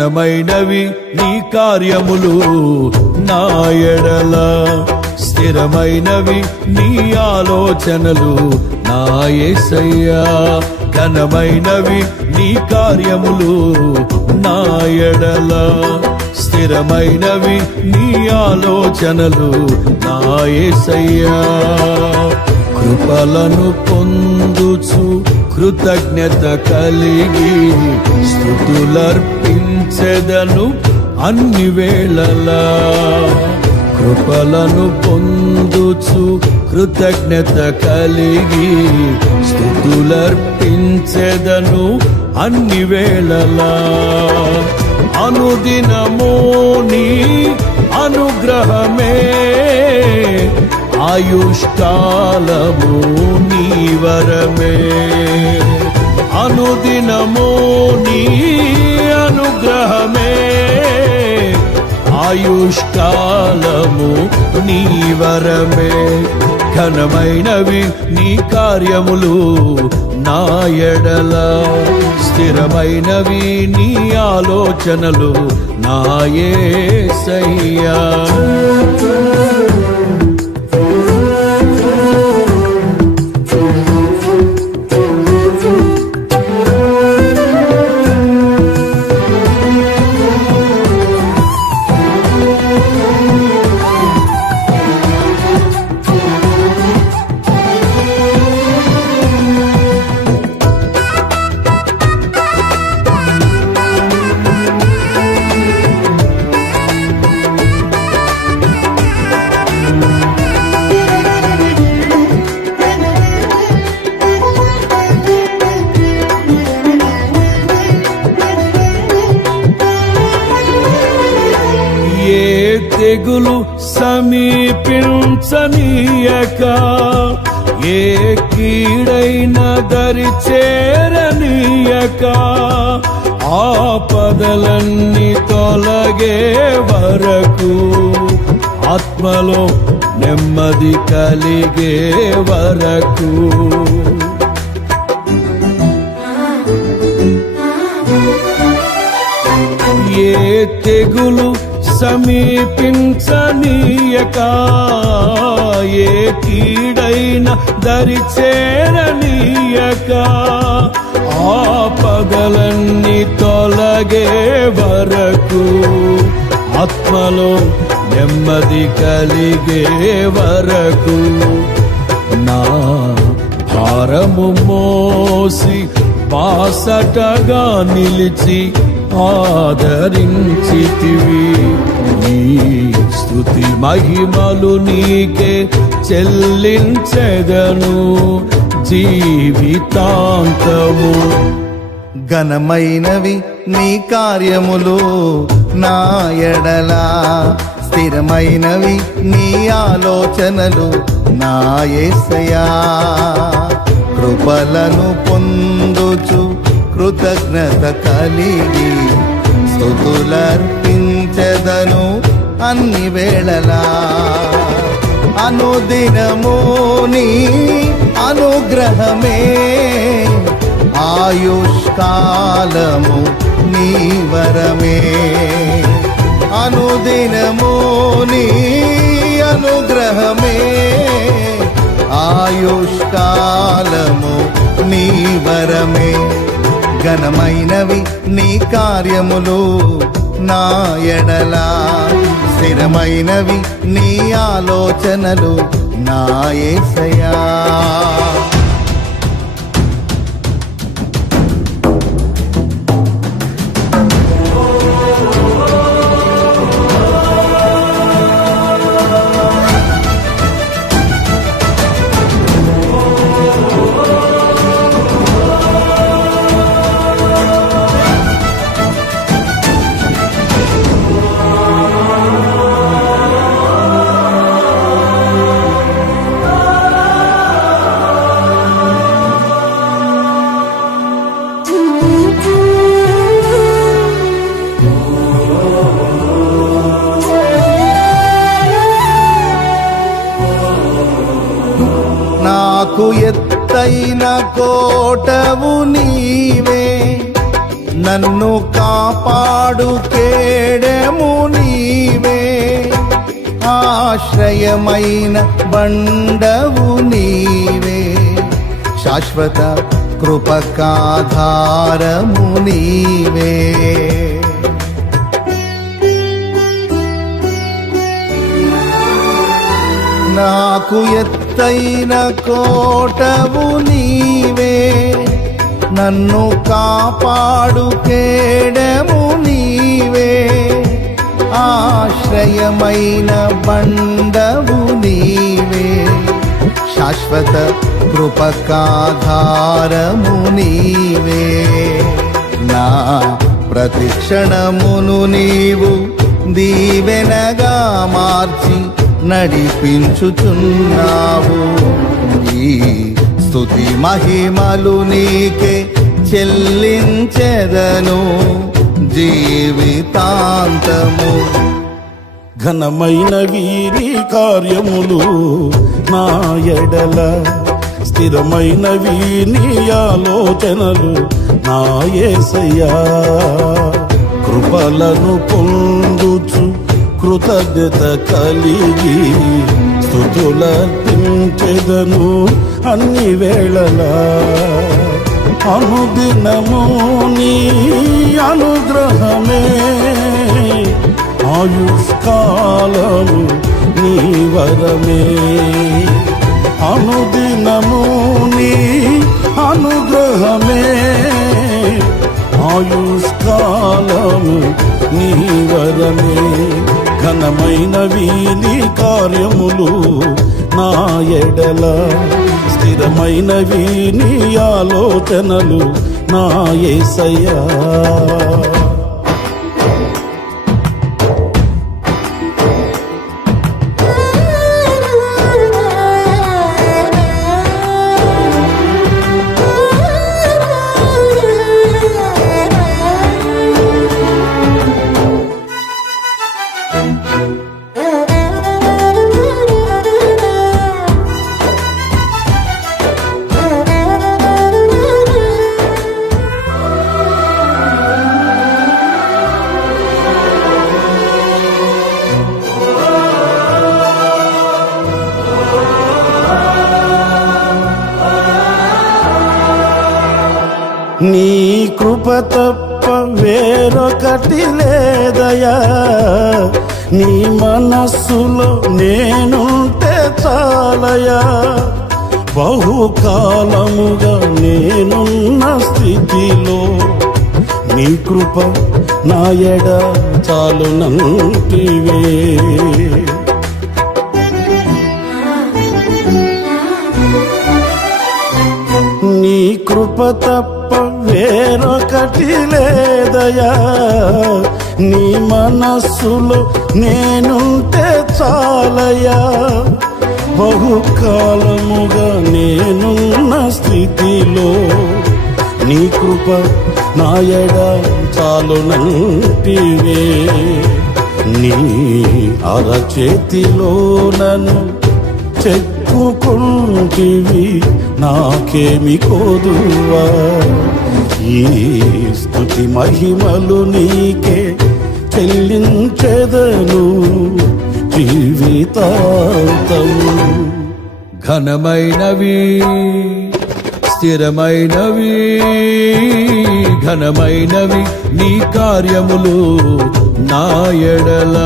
ఘనమైనవి నీ కార్యములు నా ఎడల, స్థిరమైనవి నీ ఆలోచనలు నా యేసయ్యా. ఘనమైనవి నీ కార్యములు నా ఎడల, స్థిరమైనవి నీ ఆలోచనలు నా యేసయ్యా. కృపలను పొందుచు కృతజ్ఞత కలిగి స్తుతులర్పించెదను అన్ని వేళలా. కృపలను పొందుచు కృతజ్ఞత కలిగి స్తుతులర్పించెదను అన్ని వేళలా. అనుదినము నీ అనుగ్రహమే, ఆయుష్కాలము నీ వరమే. అనుదినము నీ అనుగ్రహమే, ఆయుష్కాలము నీ వరమే. ఘనమైనవి నీ కార్యములు నా ఎడల, స్థిరమైనవి నీ ఆలోచనలు నా యేసయ్యా. తెగులు సమీపించనీయక, ఏ కీడైన దరి చేరనీయక, ఆపదలన్నీ తొలగే వరకు, ఆత్మలో నెమ్మది కలిగే వరకు. ఏ తెగులు సమీపించనీయక, ఏ కీడైన దరి చేరనీయక, ఆపదలన్నీ తొలగే వరకు, ఆత్మలో నెమ్మది కలిగే వరకు. నా భారము మోసి బాసటగా నిలిచి ఆదరించితివి. నీ స్తుతి మహిమలు నీకే చెల్లించెదను జీవితాంతము. ఘనమైనవి నీ కార్యములు నా ఎడల, స్థిరమైనవి నీ ఆలోచనలు నా యేసయ్యా. కృపలను పొందుచు కృతజ్ఞత కలిగి స్తుతులర్పించెదను అన్ని వేళలా. అనుదినము నీ అనుగ్రహమే, ఆయుష్కాలము నీ వరమే. అనుదినము నీ అనుగ్రహమే, ఆయుష్కాలము నీ వరమే. ఘనమైనవి నీ కార్యములు నా ఎడల, స్థిరమైనవి నీ ఆలోచనలు నా యేసయ్యా. నాకు ఎత్తైన కోటవు నీవే, నన్ను కాపాడు కేడెము నీవే, ఆశ్రయమైన బండవు నీవే, శాశ్వత కృపకాధారము నీవే. నాకు ఎత్తైన కోటవు నీవే, నన్ను కాపాడు కేడెము నీవే, ఆశ్రయమైన బండవు నీవే, శాశ్వత కృపకాధారము నీవే. నా ప్రతిక్షణమును నీవు దీవెనగా మార్చి నడిపించుచున్నావు. ఈ స్తుతి మహిమలు నీకే చెల్లించెదను జీవితాంతము. ఘనమైన వీరి కార్యములు నా ఎడల, స్థిరమైన వీని ఆలోచనలు నా యేసయ్యా. కృపలను పొందుచు కృతజ్ఞత కలిగి స్తుతులర్పించెదను అన్ని వేళలా. అనుదినము నీ అనుగ్రహమే, ఆయుష్కాలము నీ వరమే. అనుదినము నీ అనుగ్రహమే, ఆయుష్కాలము నీ వరమే. ఘనమైన వీని కార్యములు నా ఎడల, స్థిరమైన వీని ఆలోచనలు నా యేసయ్యా. నీ కృప తప్ప వేరొకటి లేదయా, నీ మనస్సులో నేనుంటే చాలయా. బహుకాలముగా నేనున్న స్థితిలో నీ కృప నా ఎడ చాలునంటివే. నీ కృప తప్ప వేరొకటి లేదయా, నీ మనస్సులో నేనుంటే చాలయా. బహుకాలముగా నేనున్న స్థితిలో నీ కృప నా ఎడ చాలునంటివే. నీ అరచేతిలో నన్ను చెక్కుకుంటివి, నాకేమి కోదువా. ఈ స్తుతి మహిమలు నీకే చెల్లించెదను జీవితాంతము. ఘనమైనవి స్థిరమైనవి, ఘనమైనవి నీ కార్యములు నా ఎడల,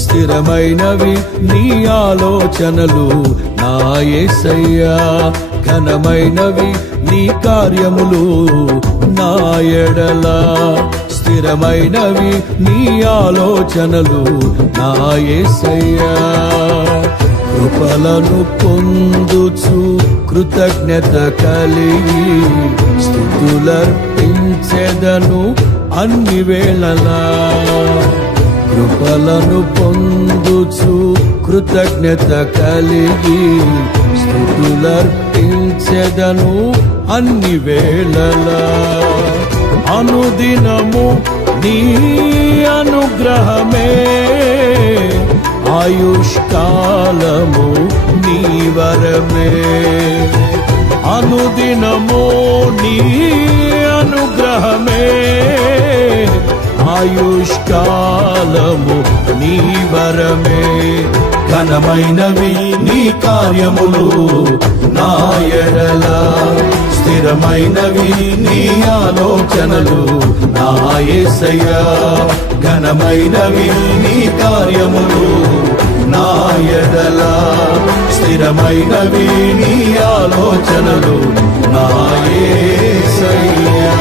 స్థిరమైనవి నీ ఆలోచనలు నా యేసయ్యా. ఘనమైనవి నీ కార్యములు నా ఎడల, స్థిరమైనవి నీ ఆలోచనలు నా యేసయ్యా. కృపలను పొందుచు కృతజ్ఞత కలిగి స్తుతులర్పించెదను అన్ని వేళలా. కృపలను పొందుచు కృతజ్ఞత కలిగి స్తుతులర్పించెదను అన్ని వేళలా. అనుదినము నీ అనుగ్రహమే, ఆయుష్కాలము నీ వరమే. అనుదినము నీ అనుగ్రహమే, అనుగ్రహమే ఆయుష్కాలము నీ వరమే ఘనమైనవి నీ కార్యములు నా ఎడల స్థిరమైనవి నీ ఆలోచనలు నా యేసయ్యా ఘనమైనవి నీ కార్యములు నా ఎడల స్థిరమైనవి నీ ఆలోచనలు నా యేసయ్యా